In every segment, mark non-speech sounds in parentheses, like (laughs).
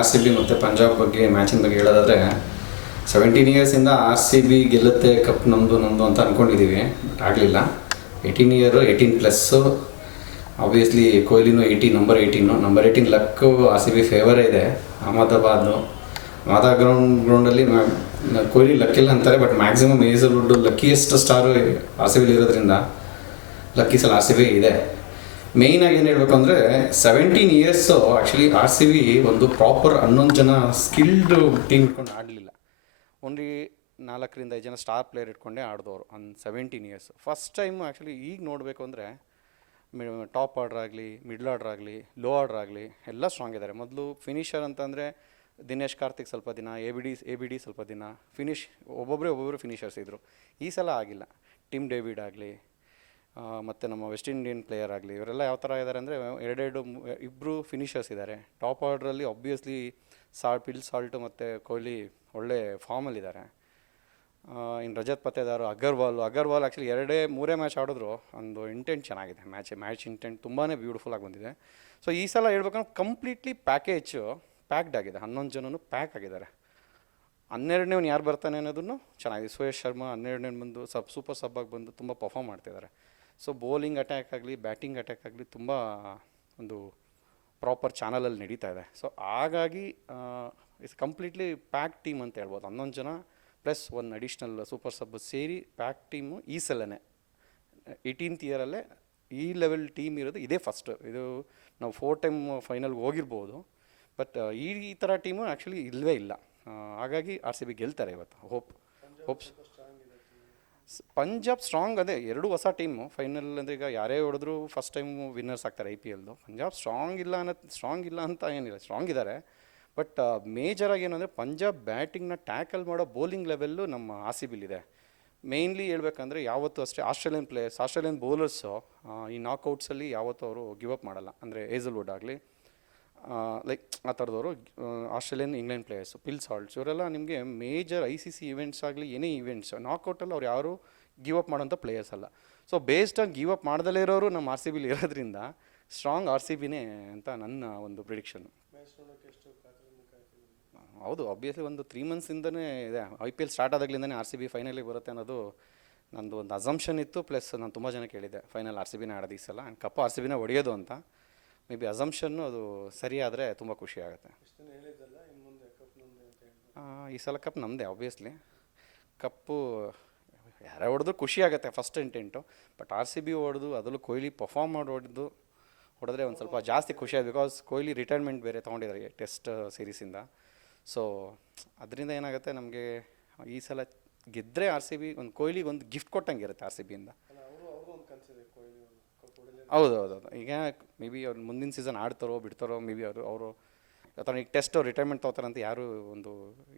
R C B ಮತ್ತು ಪಂಜಾಬ್ ಬಗ್ಗೆ ಮ್ಯಾಚಿನ ಬಗ್ಗೆ ಹೇಳೋದಾದರೆ ಸೆವೆಂಟೀನ್ ಇಯರ್ಸಿಂದ ಆರ್ ಸಿ ಬಿ ಗೆಲ್ಲುತ್ತೆ ಕಪ್ ನಮ್ಮದು ನಮ್ಮದು ಅಂತ ಅಂದ್ಕೊಂಡಿದ್ದೀವಿ ಬಟ್ ಆಗಲಿಲ್ಲ. Eighteen year eighteen plus obviously ಕೊಹ್ಲಿನೂ eighteen number eighteen number eighteen luck R C B ಫೇವರೇ ಇದೆ, ಅಹಮದಾಬಾದು. ಮಾದಾ ಗ್ರೌಂಡ್ ಗ್ರೌಂಡಲ್ಲಿ ಕೊಹ್ಲಿ ಲಕ್ಕಿಲ್ಲ ಅಂತಾರೆ but maximum Hazlewood luckiest star R C ಬಿಲಿ ಇರೋದ್ರಿಂದ ಲಕ್ಕಿ ಸಲ ಆರ್ ಸಿ ಬಿ ಇದೆ. ಮೇಯ್ನಾಗಿ ಏನು ಹೇಳಬೇಕು ಅಂದರೆ seventeen years actually R C B ಒಂದು ಪ್ರಾಪರ್ ಹನ್ನೊಂದು ಜನ ಸ್ಕಿಲ್ಡ್ ಟೀಮ್ ಇಟ್ಕೊಂಡು ಆಡಲಿಲ್ಲ. ಓನ್ಲಿ ನಾಲ್ಕರಿಂದ ಐದು ಜನ ಸ್ಟಾರ್ ಪ್ಲೇಯರ್ ಇಟ್ಕೊಂಡೇ ಆಡಿದವರು ಅನ್ seventeen years first time actually ಈಗ ನೋಡಬೇಕು ಅಂದರೆ ಟಾಪ್ ಆರ್ಡ್ರ್ ಆಗಲಿ ಮಿಡ್ಲ್ ಆರ್ಡರ್ ಆಗಲಿ ಲೋ ಆರ್ಡರ್ ಆಗಲಿ, ಎಲ್ಲ ಸ್ಟ್ರಾಂಗ್ ಇದ್ದಾರೆ ಮೊದಲು ಫಿನಿಷರ್ ಅಂತಂದರೆ, ದಿನೇಶ್ ಕಾರ್ತಿಕ್ ಸ್ವಲ್ಪ ದಿನ A B D A B D ಸ್ವಲ್ಪ ದಿನ ಫಿನಿಶ್ ಒಬ್ಬೊಬ್ಬರೇ ಒಬ್ಬೊಬ್ಬರು ಫಿನಿಷರ್ಸ್ ಇದ್ದರು ಈ ಸಲ ಆಗಿಲ್ಲ. ಟಿಮ್ ಡೇವಿಡ್ ಆಗಲಿ ಮತ್ತು ನಮ್ಮ ವೆಸ್ಟ್ ಇಂಡಿಯನ್ ಪ್ಲೇಯರ್ ಆಗಲಿ, ಇವರೆಲ್ಲ ಯಾವ ಥರ ಇದ್ದಾರೆ ಅಂದರೆ ಎರಡೆರಡು ಇಬ್ಬರು ಫಿನಿಷರ್ಸ್ ಇದ್ದಾರೆ ಟಾಪ್ ಆರ್ಡ್ರಲ್ಲಿ ಆಬ್ವಿಯಸ್ಲಿ ಸಾಲ್ಟ್ ಪಿಲ್ ಸಾಲ್ಟು ಮತ್ತು ಕೊಹ್ಲಿ ಒಳ್ಳೆ ಫಾರ್ಮಲ್ಲಿದ್ದಾರೆ ಇನ್ನು ರಜತ್ ಪತ್ತೇದಾರು ಅಗರ್ವಾಲ್ ಅಗರ್ವಾಲ್ ಆ್ಯಕ್ಚುಲಿ ಎರಡೇ, ಮೂರೇ ಮ್ಯಾಚ್ ಆಡಿದ್ರು. ಒಂದು ಇಂಟೆಂಟ್ ಚೆನ್ನಾಗಿದೆ ಮ್ಯಾಚ್ ಮ್ಯಾಚ್ ಇಂಟೆಂಟ್ ತುಂಬಾ ಬ್ಯೂಟಿಫುಲ್ ಆಗಿ ಬಂದಿದೆ. ಸೊ ಈ ಸಲ ಹೇಳ್ಬೇಕಂದ್ರೆ ಕಂಪ್ಲೀಟ್ಲಿ ಪ್ಯಾಕೇಜು ಪ್ಯಾಕ್ಡ್ ಆಗಿದೆ. ಹನ್ನೊಂದು ಜನನು ಪ್ಯಾಕ್ ಆಗಿದ್ದಾರೆ. ಹನ್ನೆರಡನೇ ಯಾರು ಬರ್ತಾನೆ ಅನ್ನೋದನ್ನು ಚೆನ್ನಾಗಿದೆ. ಸುಯೇಶ್ ಶರ್ಮಾ ಹನ್ನೆರಡನೇ ಬಂದು ಸಬ್ ಸೂಪರ್ ಸಬ್ಬಾಗಿ ಬಂದು ತುಂಬ ಪರ್ಫಾರ್ಮ್ ಮಾಡ್ತಿದ್ದಾರೆ. ಸೊ ಬೌಲಿಂಗ್ ಅಟ್ಯಾಕ್ ಆಗಲಿ ಬ್ಯಾಟಿಂಗ್ ಅಟ್ಯಾಕ್ ಆಗಲಿ ತುಂಬ ಒಂದು ಪ್ರಾಪರ್ ಚಾನಲಲ್ಲಿ ನಡೀತಾ ಇದೆ. ಸೊ ಹಾಗಾಗಿ ಇಟ್ಸ್ ಕಂಪ್ಲೀಟ್ಲಿ ಪ್ಯಾಕ್ ಟೀಮ್ ಅಂತ ಹೇಳ್ಬೋದು. ಹನ್ನೊಂದು ಜನ ಪ್ಲಸ್ ಒಂದು ಅಡಿಷ್ನಲ್ ಸೂಪರ್ ಸಬ್ ಸೇರಿ ಪ್ಯಾಕ್ ಟೀಮು ಈ ಸಲನೇ. ಏಯ್ಟೀನ್ತ್ ಇಯರಲ್ಲೇ ಈ ಲೆವೆಲ್ ಟೀಮ್ ಇರೋದು ಇದೇ ಫಸ್ಟ್ ಇದು ನಾವು ಫೋರ್ ಟೈಮ್ ಫೈನಲ್ಗೆ ಹೋಗಿರ್ಬೋದು. ಬಟ್ ಈ ಥರ ಟೀಮು ಆ್ಯಕ್ಚುಲಿ ಇಲ್ಲವೇ ಇಲ್ಲ. ಹಾಗಾಗಿ ಆರ್ ಸಿ ಬಿ ಗೆಲ್ತಾರೆ ಇವತ್ತು. ಹೋಪ್ ಹೋಪ್ಸ್ ಪಂಜಾಬ್ ಸ್ಟ್ರಾಂಗ್ ಅದೇ, ಎರಡು ಹೊಸ ಟೀಮು ಫೈನಲ್ ಅಂದರೆ ಈಗ ಯಾರೇ ಹೊಡೆದ್ರು ಫಸ್ಟ್ ಟೈಮ್ ವಿನ್ನರ್ಸ್ ಆಗ್ತಾರೆ ಐ ಪಿ ಎಲ್ದು ಪಂಜಾಬ್ ಸ್ಟ್ರಾಂಗ್ ಇಲ್ಲ ಅನ್ನೋದು ಸ್ಟ್ರಾಂಗ್ ಇಲ್ಲ ಅಂತ ಏನಿಲ್ಲ. ಸ್ಟ್ರಾಂಗ್ ಇದ್ದಾರೆ ಬಟ್ ಮೇಜರಾಗಿ ಏನಂದರೆ ಪಂಜಾಬ್ ಬ್ಯಾಟಿಂಗ್ನ ಟ್ಯಾಕಲ್ ಮಾಡೋ ಬೌಲಿಂಗ್ ಲೆವೆಲ್ಲು ನಮ್ಮ ಆರ್ ಸಿ ಬಿಲಿದೆ ಮೇಯ್ನ್ಲಿ ಹೇಳ್ಬೇಕಂದ್ರೆ ಯಾವತ್ತೂ ಅಷ್ಟೇ ಆಸ್ಟ್ರೇಲಿಯನ್ ಪ್ಲೇಯರ್ಸ್ ಆಸ್ಟ್ರೇಲಿಯನ್ ಬೌಲರ್ಸು ಈ ನಾಕ್ಔಟ್ಸಲ್ಲಿ ಯಾವತ್ತೂ ಅವರು ಗಿವ್ ಅಪ್ ಮಾಡಲ್ಲ. ಅಂದರೆ ಏಜಲ್ವುಡ್ ಆಗಲಿ ಲೈಕ್ ಆ ಥರದವರು Australian, England players Phil Salts ಇವರೆಲ್ಲ ನಿಮಗೆ major I C C events ಆಗಲಿ, ಏನೇ ಇವೆಂಟ್ಸ್ ನಾಕೌಟಲ್ಲಿ ಅವ್ರು ಯಾರು ಗಿವ್ ಅಪ್ ಮಾಡೋಂಥ ಪ್ಲೇಯರ್ಸ್ ಅಲ್ಲ. ಸೊ ಆನ್ ಗಿವ್ ಅಪ್ ಮಾಡ್ದಲೇ ಇರೋರು ನಮ್ಮ ಆರ್ ಸಿ ಬಿಲಿ ಇರೋದ್ರಿಂದ ಸ್ಟ್ರಾಂಗ್ ಆರ್ ಸಿ ಬಿನೇ ಅಂತ ನನ್ನ ಒಂದು ಪ್ರಿಡಿಕ್ಷನ್ ಹೌದು ಆಬ್ವಿಯಸ್ಲಿ ಒಂದು ತ್ರೀ ಮಂತ್ಸಿಂದನೇ ಇದೆ. ಐ ಪಿ ಎಲ್ ಸ್ಟಾರ್ಟ್ ಆದಾಗ್ಲಿಂದನೇ ಆರ್ ಸಿ ಬಿ ಫೈನಲಿಗೆ ಬರುತ್ತೆ ಅನ್ನೋದು ನಂದು ಒಂದು ಅಸಂಪ್ಷನ್ ಇತ್ತು. ಪ್ಲಸ್ ನಾನು ತುಂಬ ಜನ ಕೇಳಿದ್ದೆ ಫೈನಲ್ ಆರ್ ಸಿ ಬಿನೇ ಆಡೋದು ಈ ಸಲ. ಆ್ಯಂಡ್ ಕಪ್ ಆರ್ ಸಿ ಬಿನೇ ಹೊಡೆಯೋದು ಅಂತ. ಮೇ ಬಿ ಅಸಂಪ್ಷನ್ನು ಅದು ಸರಿಯಾದರೆ ಆದರೆ ತುಂಬ ಖುಷಿ ಆಗುತ್ತೆ. ಈ ಸಲ ಕಪ್ ನಮ್ಮದೇ ಆಬ್ವಿಯಸ್ಲಿ ಕಪ್ಪು ಯಾರೇ ಹೊಡೆದ್ರು ಖುಷಿ ಆಗುತ್ತೆ first intent but R C B ಹೊಡೆದು ಅದರಲ್ಲೂ ಕೊಹ್ಲಿ ಪರ್ಫಾರ್ಮ್ ಮಾಡಿ ಹೊಡೆದು ಹೊಡೆದ್ರೆ ಒಂದು ಸ್ವಲ್ಪ ಜಾಸ್ತಿ ಖುಷಿ ಆಯ್ತು ಬಿಕಾಸ್ ಕೊಹ್ಲಿ ರಿಟೈರ್ಮೆಂಟ್ ಬೇರೆ ತೊಗೊಂಡಿದ್ದಾರೆ ಟೆಸ್ಟ್ ಸೀರೀಸಿಂದ ಸೊ ಅದರಿಂದ ಏನಾಗುತ್ತೆ ನಮಗೆ ಈ ಸಲ ಗೆದ್ದರೆ ಆರ್ ಸಿ ಬಿ ಒಂದು ಕೊಹ್ಲಿಗೆ ಒಂದು ಗಿಫ್ಟ್ ಕೊಟ್ಟಂಗೆ ಇರುತ್ತೆ ಆರ್ ಸಿ ಬಿಯಿಂದ ಹೌದು ಹೌದು ಹೌದು ಈಗ ಮೇ ಬಿ ಅವ್ರು ಮುಂದಿನ ಸೀಸನ್ ಆಡ್ತಾರೋ, ಬಿಡ್ತಾರೋ ಮೇ ಬಿ ಅವರು ಅವರು ಅಥವಾ ಈಗ ಟೆಸ್ಟ್ ರಿಟೈರ್ಮೆಂಟ್ ತೊಗೋತಾರೆ ಅಂತ ಯಾರೂ ಒಂದು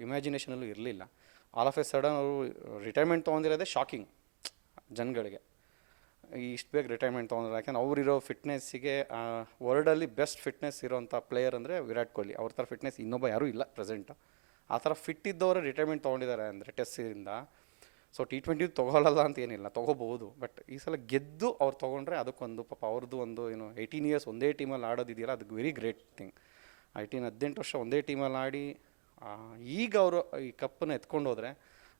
ಇಮ್ಯಾಜಿನೇಷನಲ್ಲೂ ಇರಲಿಲ್ಲ. ಆಲ್ ಆಫ್ ಎ ಸಡನ್ ಅವರು ರಿಟೈರ್ಮೆಂಟ್ ತೊಗೊಂಡಿರೋದೇ ಶಾಕಿಂಗ್ ಜನಗಳಿಗೆ. ಇಷ್ಟು ಬೇಗ ರಿಟೈರ್ಮೆಂಟ್ ತೊಗೊಂಡ್ರೆ ಯಾಕಂದ್ರೆ ಅವರಿರೋ ಫಿಟ್ನೆಸ್ಸಿಗೆ ವರ್ಲ್ಡಲ್ಲಿ ಬೆಸ್ಟ್ ಫಿಟ್ನೆಸ್ ಇರೋಂಥ ಪ್ಲೇಯರ್ ಅಂದರೆ ವಿರಾಟ್ ಕೊಹ್ಲಿ. ಅವ್ರ ಥರ ಫಿಟ್ನೆಸ್ ಇನ್ನೊಬ್ಬ ಯಾರೂ ಇಲ್ಲ ಪ್ರೆಸೆಂಟ್ ಆ ಥರ ಫಿಟ್ ಇದ್ದವರು ರಿಟೈರ್ಮೆಂಟ್ ತೊಗೊಂಡಿದ್ದಾರೆ ಅಂದರೆ ಟೆಸ್ಟಿಂದ ಸೊ ಟಿ ಟ್ವೆಂಟಿ ತೊಗೊಳ್ಳಲ್ಲ ಅಂತ ಏನಿಲ್ಲ ತೊಗೋಬೋದು ಬಟ್ ಈ ಸಲ ಗೆದ್ದು ಅವ್ರು ತೊಗೊಂಡ್ರೆ ಅದಕ್ಕೊಂದು ಪಾಪ ಅವ್ರದ್ದು ಒಂದು ಏನು ಏಯ್ಟೀನ್ ಇಯರ್ಸ್ ಒಂದೇ ಟೀಮಲ್ಲಿ ಆಡೋದಿದೆಯಲ್ಲ ಅದಕ್ಕೆ ವೆರಿ ಗ್ರೇಟ್ ಥಿಂಗ್ ಐಟೀನ್ ಹದಿನೆಂಟು ವರ್ಷ ಒಂದೇ ಟೀಮಲ್ಲಿ ಆಡಿ ಈಗ ಅವರು ಈ ಕಪ್ಪನ್ನು ಎತ್ಕೊಂಡು ಹೋದರೆ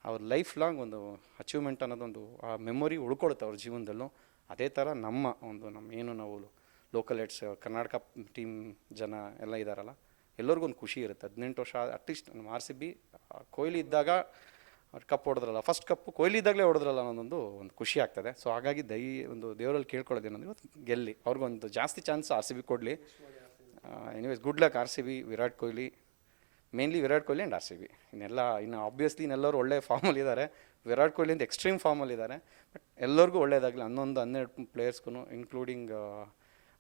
ಅವ್ರ ಲೈಫ್ ಲಾಂಗ್ ಒಂದು ಅಚೀವ್ಮೆಂಟ್ ಅನ್ನೋದೊಂದು, ಆ ಮೆಮೊರಿ ಉಳ್ಕೊಳುತ್ತೆ ಅವ್ರ ಜೀವನದಲ್ಲೂ. ಅದೇ ಥರ ನಮ್ಮ ಒಂದು, ನಮ್ಮ ಏನು ನಾವು ಲೋಕಲ್ ಹೆಡ್ಸ್ ಕರ್ನಾಟಕ ಟೀಮ್ ಜನ ಎಲ್ಲ ಇದ್ದಾರಲ್ಲ ಎಲ್ಲರಿಗೂ ಒಂದು ಖುಷಿ ಇರುತ್ತೆ. ಹದಿನೆಂಟು ವರ್ಷ at least R C B Kohli ಇದ್ದಾಗ ಕಪ್ ಹೊಡೆದ್ರಲ್ಲ. ಫಸ್ಟ್ ಕಪ್ಪು ಕೊಹ್ಲಿ ಇದ್ದಾಗಲೇ ಹೊಡೆದ್ರಲ್ಲ ಅನ್ನೋದೊಂದು ಒಂದು ಖುಷಿ ಆಗ್ತದೆ. ಸೊ ಹಾಗಾಗಿ ದೈ, ಒಂದು ದೇವರಲ್ಲಿ ಕೇಳ್ಕೊಳ್ಳೋದೇನಂದ್ರೆ ಇವತ್ತು ಗೆಲ್ಲಿ. ಅವ್ರಿಗೊಂದು ಜಾಸ್ತಿ ಚಾನ್ಸ್ ಆರ್ ಸಿ ಬಿ ಕೊಡಲಿ. Anyways good luck R C B, Virat Kohli. Mainly Virat Kohli and R C B. ಇನ್ನೆಲ್ಲ, ಇನ್ನು ಆಬ್ವಿಯಸ್ಲಿ ಇನ್ನೆಲ್ಲರೂ ಒಳ್ಳೆ ಫಾರ್ಮಲ್ಲಿದ್ದಾರೆ ವಿರಾಟ್ ಕೊಹ್ಲಿ ಅಂತ ಎಕ್ಸ್ಟ್ರೀಮ್ ಫಾರ್ಮಲ್ಲಿ ಇದ್ದಾರೆ ಬಟ್ ಎಲ್ಲರಿಗೂ ಒಳ್ಳೇದಾಗಲಿ. ಹನ್ನೊಂದು, ಹನ್ನೆರಡು ಪ್ಲೇಯರ್ಸ್ಗೂ ಇನ್ಕ್ಲೂಡಿಂಗ್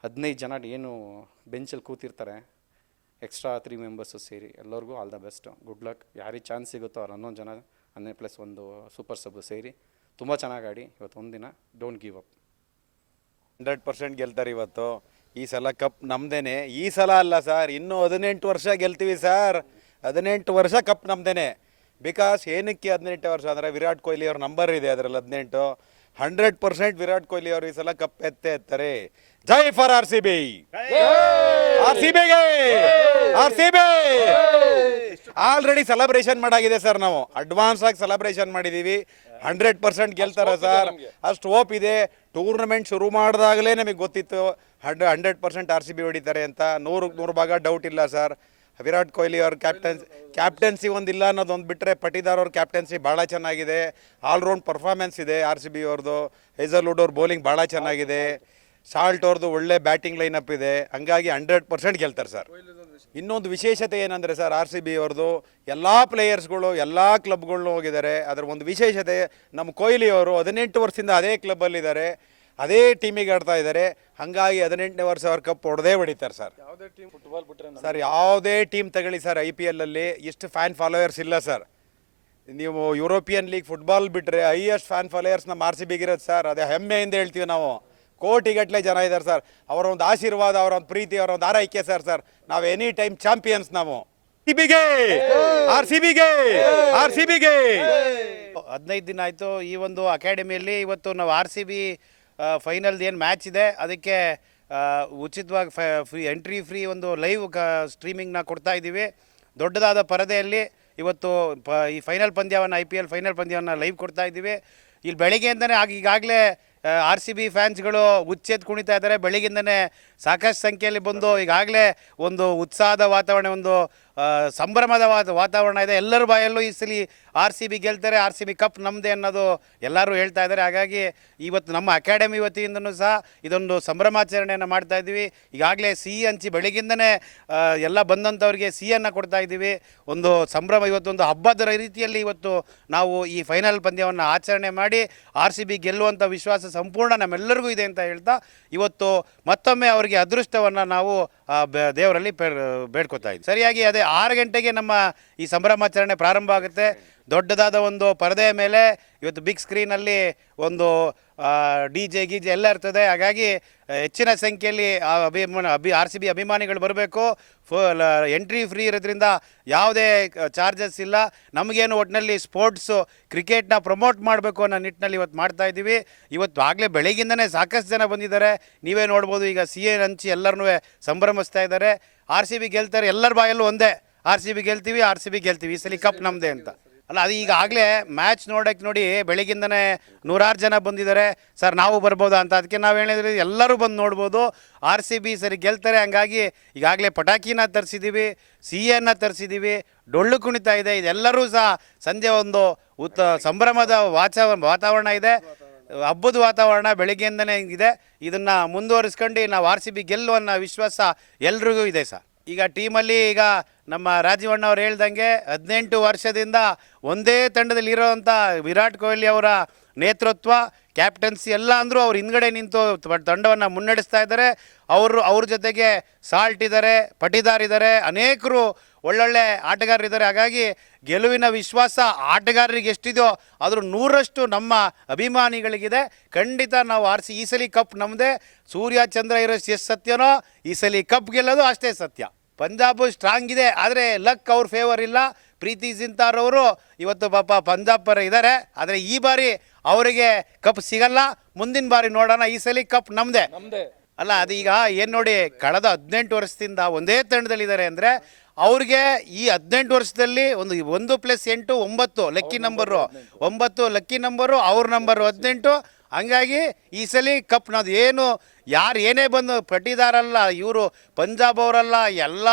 ಹದಿನೈದು ಜನ ಏನು ಬೆಂಚಲ್ಲಿ ಕೂತಿರ್ತಾರೆ. ಎಕ್ಸ್ಟ್ರಾ ತ್ರೀ ಮೆಂಬರ್ಸು ಸೇರಿ. ಎಲ್ಲರಿಗೂ all the best good luck ಯಾರಿಗೆ ಚಾನ್ಸ್ ಸಿಗುತ್ತೋ ಅವ್ರು ಹನ್ನೊಂದು ಜನ ಹನ್ನೆರಡು ಪ್ಲಸ್ ಒಂದು ಸೂಪರ್ ಸಬ್ ಸೇರಿ ತುಂಬ ಚೆನ್ನಾಗಿ ಆಡಿ ಇವತ್ತು ಒಂದಿನ don't give up hundred percent ಗೆಲ್ತಾರೆ ಇವತ್ತು. ಈ ಸಲ ಕಪ್ ನಮ್ದೇನೆ. ಈ ಸಲ ಅಲ್ಲ ಸರ್ ಇನ್ನೂ ಹದಿನೆಂಟು ವರ್ಷ ಗೆಲ್ತೀವಿ ಸರ್. ಹದಿನೆಂಟು ವರ್ಷ ಕಪ್ ನಮ್ದೇನೆ. ಬಿಕಾಸ್ ಏನಕ್ಕೆ ಹದಿನೆಂಟು ವರ್ಷ? ಅಂದರೆ ವಿರಾಟ್ ಕೊಹ್ಲಿ ಅವ್ರ ನಂಬರ್ ಇದೆ ಅದರಲ್ಲಿ ಹದಿನೆಂಟು. ಹಂಡ್ರೆಡ್ ಪರ್ಸೆಂಟ್ ವಿರಾಟ್ ಕೊಹ್ಲಿ ಅವರು ಈ ಸಲ ಕಪ್ ಎತ್ತೆ ಎತ್ತಾರೆ. ಜೈ for R C B. R C ಬಿಗೆ! R C B! Already celebration ಮಾಡಾಗಿದೆ sir ನಾವು. ಅಡ್ವಾನ್ಸ್ ಆಗಿ ಸೆಲೆಬ್ರೇಷನ್ ಮಾಡಿದೀವಿ. ಹಂಡ್ರೆಡ್ ಪರ್ಸೆಂಟ್ ಗೆಲ್ತಾರೆ ಸರ್ ಅಷ್ಟು ಹೋಪ್ ಇದೆ. ಟೂರ್ನಮೆಂಟ್ ಶುರು ಮಾಡಿದಾಗಲೇ ನಮಗೆ ಗೊತ್ತಿತ್ತು. Hundred hundred percent R C B ಹೊಡಿತಾರೆ ಅಂತ. ನೂರು ನೂರು ಭಾಗ ಡೌಟ್ ಇಲ್ಲ ಸರ್ ವಿರಾಟ್ ಕೊಹ್ಲಿ ಅವ್ರ ಕ್ಯಾಪ್ಟನ್ ಕ್ಯಾಪ್ಟನ್ಸಿ ಒಂದಿಲ್ಲ ಅನ್ನೋದೊಂದು ಬಿಟ್ಟರೆ ಪಟಿದಾರ್ ಅವ್ರ ಕ್ಯಾಪ್ಟನ್ಸಿ ಭಾಳ ಚೆನ್ನಾಗಿದೆ. ಆಲ್ರೌಂಡ್ ಪರ್ಫಾರ್ಮೆನ್ಸ್ ಇದೆ ಆರ್ ಸಿ ಬಿ ಅವ್ರದ್ದು ಹೇಸಲ್ವುಡ್ ಅವ್ರ ಬೌಲಿಂಗ್ ಭಾಳ ಚೆನ್ನಾಗಿದೆ. ಸಾಲ್ಟ್ ಅವ್ರದ್ದು ಒಳ್ಳೆ ಬ್ಯಾಟಿಂಗ್ ಲೈನಪ್ ಇದೆ. ಹಂಗಾಗಿ ಹಂಡ್ರೆಡ್ ಪರ್ಸೆಂಟ್ ಗೆಲ್ತಾರೆ ಸರ್ ಇನ್ನೊಂದು ವಿಶೇಷತೆ ಏನಂದರೆ ಸರ್ ಆರ್ ಸಿ ಬಿ ಅವ್ರದ್ದು ಎಲ್ಲ ಪ್ಲೇಯರ್ಸ್ಗಳು ಎಲ್ಲ ಕ್ಲಬ್ಗಳು ಹೋಗಿದ್ದಾರೆ. ಅದರ ಒಂದು ವಿಶೇಷತೆ ನಮ್ಮ ಕೊಹ್ಲಿ ಅವರು ಹದಿನೆಂಟು ವರ್ಷದಿಂದ ಅದೇ ಕ್ಲಬ್ಬಲ್ಲಿದ್ದಾರೆ ಅದೇ ಟೀಮಿಗೆ ಆಡ್ತಾ ಇದ್ದಾರೆ. ಹಾಗಾಗಿ ಹದಿನೆಂಟನೇ ವರ್ಷ ಅವ್ರ ಕಪ್ ಹೊಡೆದೇ ಹೊಡಿತಾರೆ ಸರ್. ಸರ್ ಯಾವುದೇ ಟೀಮ್ ತಗೊಳ್ಳಿ ಸರ್ ಐ ಪಿ ಎಲ್ಲಲ್ಲಿ ಇಷ್ಟು ಫ್ಯಾನ್ ಫಾಲೋಯರ್ಸ್ ಇಲ್ಲ ಸರ್. ನೀವು ಯುರೋಪಿಯನ್ ಲೀಗ್ ಫುಟ್ಬಾಲ್ ಬಿಟ್ಟರೆ ಹೈಯೆಸ್ಟ್ ಫ್ಯಾನ್ ಫಾಲೋಯರ್ಸ್ ನಮ್ಮ ಆರ್ ಸಿ ಬಿಗಿರೋದು ಸರ್. ಅದೇ ಹೆಮ್ಮೆಯಿಂದ ಹೇಳ್ತೀವಿ ನಾವು. ಕೋಟಿಗಟ್ಟಲೆ ಜನ ಇದ್ದಾರೆ ಸರ್. ಅವರ ಒಂದು ಆಶೀರ್ವಾದ ಅವರ ಒಂದು ಪ್ರೀತಿ ಅವರ ಒಂದು ಆರೈಕೆ ಸರ್ ಸರ್. ನಾವು ಎನಿ ಟೈಮ್ ಚಾಂಪಿಯನ್ಸ್ ನಾವು. ಸಿಬಿಗೆ! ಆರ್ ಸಿ ಬಿಗೆ ಆರ್ ಸಿ ಬಿಗೆ ಹದಿನೈದು ದಿನ ಆಯಿತು ಈ ಒಂದು ಅಕಾಡೆಮಿಯಲ್ಲಿ ಇವತ್ತು ನಾವು ಆರ್ ಸಿ ಬಿ ಫೈನಲ್ದು ಏನು ಮ್ಯಾಚ್ ಇದೆ ಅದಕ್ಕೆ ಉಚಿತವಾಗಿ ಫ್ರೀ ಎಂಟ್ರಿ ಫ್ರೀ ಒಂದು ಲೈವ್ ಕ ಸ್ಟ್ರೀಮಿಂಗ್ನ ಕೊಡ್ತಾ ಇದ್ದೀವಿ. ದೊಡ್ಡದಾದ ಪರದೆಯಲ್ಲಿ ಇವತ್ತು ಪ ಈ ಫೈನಲ್ ಪಂದ್ಯವನ್ನು ಐ ಪಿ ಎಲ್ ಫೈನಲ್ ಪಂದ್ಯವನ್ನು ಲೈವ್ ಕೊಡ್ತಾ ಇದ್ದೀವಿ. ಇಲ್ಲಿ ಬೆಳಗ್ಗೆಯಿಂದನೇ ಆಗ ಈಗಾಗಲೇ ಆರ್ ಸಿ ಬಿ ಫ್ಯಾನ್ಸ್ಗಳು ಉಚ್ಚೆದ್ದು ಕುಣಿತಾ ಇದ್ದಾರೆ. ಬೆಳಗ್ಗಿಂದನೇ ಸಾಕಷ್ಟು ಸಂಖ್ಯೆಯಲ್ಲಿ ಬಂದು ಈಗಾಗಲೇ ಒಂದು ಉತ್ಸಾಹದ ವಾತಾವರಣ, ಒಂದು ಸಂಭ್ರಮದ ವಾತಾವರಣ ಇದೆ. ಎಲ್ಲರ ಬಾಯಲ್ಲೂ ಈ ಸಲ ಆರ್ ಸಿ ಬಿ ಗೆಲ್ತಾರೆ, ಆರ್ ಸಿ ಬಿ ಕಪ್ ನಮ್ಮದೇ ಅನ್ನೋದು ಎಲ್ಲರೂ ಹೇಳ್ತಾ ಇದ್ದಾರೆ. ಹಾಗಾಗಿ ಇವತ್ತು ನಮ್ಮ ಅಕಾಡೆಮಿ ವತಿಯಿಂದನೂ ಸಹ ಇದೊಂದು ಸಂಭ್ರಮಾಚರಣೆಯನ್ನು ಮಾಡ್ತಾ ಇದ್ದೀವಿ. ಈಗಾಗಲೇ ಸಿಹಿ ಹಂಚಿ ಬೆಳಗ್ಗಿಂದನೇ ಎಲ್ಲ ಬಂದಂಥವ್ರಿಗೆ ಸಿಹಿಯನ್ನು ಕೊಡ್ತಾ ಇದ್ದೀವಿ. ಒಂದು ಸಂಭ್ರಮ ಇವತ್ತೊಂದು ಹಬ್ಬದ ರೀತಿಯಲ್ಲಿ ಇವತ್ತು ನಾವು ಈ ಫೈನಲ್ ಪಂದ್ಯವನ್ನು ಆಚರಣೆ ಮಾಡಿ ಆರ್ ಸಿ ಬಿ ಗೆಲ್ಲುವಂಥ ವಿಶ್ವಾಸ ಸಂಪೂರ್ಣ ನಮ್ಮೆಲ್ಲರಿಗೂ ಇದೆ ಅಂತ ಹೇಳ್ತಾ, ಇವತ್ತು ಮತ್ತೊಮ್ಮೆ ಅವರಿಗೆ ಅದೃಷ್ಟವನ್ನು ನಾವು ದೇವರಲ್ಲಿ ಬೇಡ್ಕೋತಾ ಇದ್ದೀವಿ ಸರಿಯಾಗಿ ಅದೇ ಆರು ಗಂಟೆಗೆ ನಮ್ಮ ಈ ಸಂಭ್ರಮಾಚರಣೆ ಪ್ರಾರಂಭ ಆಗುತ್ತೆ. ದೊಡ್ಡದಾದ ಒಂದು ಪರದೆಯ ಮೇಲೆ ಇವತ್ತು ಬಿಗ್ ಸ್ಕ್ರೀನಲ್ಲಿ ಒಂದು ಡಿ ಜೆ ಗೀಜೆ ಎಲ್ಲ ಇರ್ತದೆ. ಹಾಗಾಗಿ ಹೆಚ್ಚಿನ ಸಂಖ್ಯೆಯಲ್ಲಿ ಆ ಅಭಿಮಾನ, ಅಭಿ, ಆರ್ ಸಿ ಬಿ ಅಭಿಮಾನಿಗಳು ಬರಬೇಕು. ಫೋ ಎಂಟ್ರಿ ಫ್ರೀ ಇರೋದ್ರಿಂದ ಯಾವುದೇ ಚಾರ್ಜಸ್ ಇಲ್ಲ. ನಮಗೇನು ಒಟ್ಟಿನಲ್ಲಿ ಸ್ಪೋರ್ಟ್ಸು, ಕ್ರಿಕೆಟ್ನ ಪ್ರಮೋಟ್ ಮಾಡಬೇಕು ಅನ್ನೋ ನಿಟ್ಟಿನಲ್ಲಿ ಇವತ್ತು ಮಾಡ್ತಾ ಇದ್ದೀವಿ. ಇವತ್ತು ಆಗಲೇ ಬೆಳಗಿಂದನೇ ಸಾಕಷ್ಟು ಜನ ಬಂದಿದ್ದಾರೆ. ನೀವೇ ನೋಡ್ಬೋದು, ಈಗ ಸಿ ಎ ಹಂಚಿ ಎಲ್ಲರನ್ನೂ ಸಂಭ್ರಮಿಸ್ತಾ ಇದ್ದಾರೆ. ಆರ್ ಸಿ ಬಿ ಗೆಲ್ತಾರೆ ಎಲ್ಲರ ಬಾಯಲ್ಲೂ ಒಂದೇ. ಆರ್ ಸಿ ಬಿ ಗೆಲ್ತೀವಿ, ಆರ್ ಸಿ ಬಿ ಗೆಲ್ತೀವಿ. ಈ ಸಲ ಕಪ್ ನಮ್ಮದೇ ಅಂತ. ಅಲ್ಲ, ಅದು ಈಗಾಗಲೇ ಮ್ಯಾಚ್ ನೋಡೋಕ್ಕೆ ನೋಡಿ ಬೆಳಗ್ಗಿಂದನೇ ನೂರಾರು ಜನ ಬಂದಿದ್ದಾರೆ. ಸರ್, ನಾವು ಬರ್ಬೋದಾ ಅಂತ ಅದಕ್ಕೆ ನಾವು ಹೇಳಿದ್ರೆ ಎಲ್ಲರೂ ಬಂದು ನೋಡ್ಬೋದು. ಆರ್ ಸಿ ಬಿ ಸರಿ ಗೆಲ್ತಾರೆ. ಹಂಗಾಗಿ ಈಗಾಗಲೇ ಪಟಾಕಿನ ತರಿಸಿದ್ದೀವಿ ಸಿಹಿಯನ್ನು ತರಿಸಿದ್ದೀವಿ ಡೊಳ್ಳು ಕುಣಿತ ಇದೆ. ಇದೆಲ್ಲರೂ ಸಹ ಸಂಜೆ ಒಂದು ಉತ್ತ ಸಂಭ್ರಮದ ವಾಚ ವಾತಾವರಣ ಇದೆ. ಹಬ್ಬದ ವಾತಾವರಣ ಬೆಳಗ್ಗೆಯಿಂದನೇ ಇದೆ. ಇದನ್ನು ಮುಂದುವರಿಸ್ಕೊಂಡು ನಾವು ಆರ್ ಸಿ ಬಿ ಗೆಲ್ಲು ಅನ್ನೋ ವಿಶ್ವಾಸ ಎಲ್ರಿಗೂ ಇದೆ, ಸರ್. ಈಗ ಟೀಮಲ್ಲಿ ಈಗ ನಮ್ಮ ರಾಜೀವಣ್ಣ ಅವ್ರು ಹೇಳ್ದಂಗೆ ಹದಿನೆಂಟು ವರ್ಷದಿಂದ ಒಂದೇ ತಂಡದಲ್ಲಿ ಇರೋವಂಥ ವಿರಾಟ್ ಕೊಹ್ಲಿ ಅವರ ನೇತೃತ್ವ, ಕ್ಯಾಪ್ಟನ್ಸಿ ಎಲ್ಲ ಅಂದರೂ ಅವ್ರು ಹಿಂದ್ಗಡೆ ನಿಂತು ತಂಡವನ್ನು ಮುನ್ನಡೆಸ್ತಾ ಇದ್ದಾರೆ. ಅವರು, ಅವ್ರ ಜೊತೆಗೆ ಸಾಲ್ಟ್ ಇದ್ದಾರೆ, ಪಟಿದಾರ್ ಇದ್ದಾರೆ. ಅನೇಕರು ಒಳ್ಳೊಳ್ಳೆ ಆಟಗಾರರಿದ್ದಾರೆ ಹಾಗಾಗಿ ಗೆಲುವಿನ ವಿಶ್ವಾಸ ಆಟಗಾರರಿಗೆ ಎಷ್ಟಿದೆಯೋ ಅದ್ರ ನೂರಷ್ಟು ನಮ್ಮ ಅಭಿಮಾನಿಗಳಿಗಿದೆ. ಖಂಡಿತ ನಾವು ಆರಿಸಿ ಈ ಸಲ ಕಪ್ ನಮ್ಮದೇ ಸೂರ್ಯ ಚಂದ್ರ ಇರೋಷ್ಟು ಎಷ್ಟು ಸತ್ಯನೋ ಈ ಸಲ ಕಪ್ ಗೆಲ್ಲೋದು ಅಷ್ಟೇ ಸತ್ಯ. ಪಂಜಾಬ್ ಸ್ಟ್ರಾಂಗ್ ಇದೆ ಆದರೆ ಲಕ್ ಅವ್ರ ಫೇವರ್ ಇಲ್ಲ. ಪ್ರೀತಿ ಜಿಂತಾರ್ ಅವರು ಇವತ್ತು ಪಾಪ ಪಂಜಾಬ್ ಪರ ಇದ್ದಾರೆ ಆದರೆ ಈ ಬಾರಿ ಅವರಿಗೆ ಕಪ್ ಸಿಗಲ್ಲ. ಮುಂದಿನ ಬಾರಿ ನೋಡೋಣ ಈ ಸಲ ಕಪ್ ನಮ್ಮದೇ ಅಲ್ಲ ಅದೀಗ ಏನು ನೋಡಿ ಕಳೆದ ಹದಿನೆಂಟು ವರ್ಷದಿಂದ ಒಂದೇ ತಂಡದಲ್ಲಿದ್ದಾರೆ ಅಂದರೆ ಅವ್ರಿಗೆ ಈ ಹದಿನೆಂಟು ವರ್ಷದಲ್ಲಿ ಒಂದು ಒಂದು ಪ್ಲಸ್ ಎಂಟು ಒಂಬತ್ತು ಲಕ್ಕಿ ನಂಬರು. ಒಂಬತ್ತು ಲಕ್ಕಿ ನಂಬರು ಅವ್ರ ನಂಬರು ಹದಿನೆಂಟು. ಹಂಗಾಗಿ ಈ ಸಲ ಕಪ್ ನಾದು ಏನು ಯಾರು ಏನೇ ಬಂದು ಪಟ್ಟಿದಾರಲ್ಲ ಇವರು ಪಂಜಾಬ್ ಅವರಲ್ಲ ಎಲ್ಲ